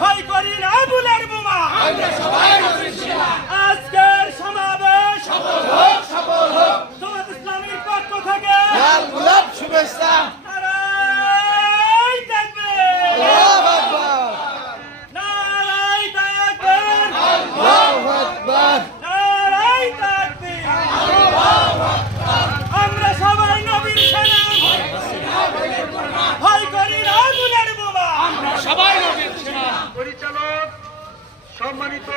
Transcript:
ভয় করি না বুলের বোমা আজকের সমাবেশ জামাত ইসলামীর পক্ষ থেকে লাল গোলাপ শুভেচ্ছা।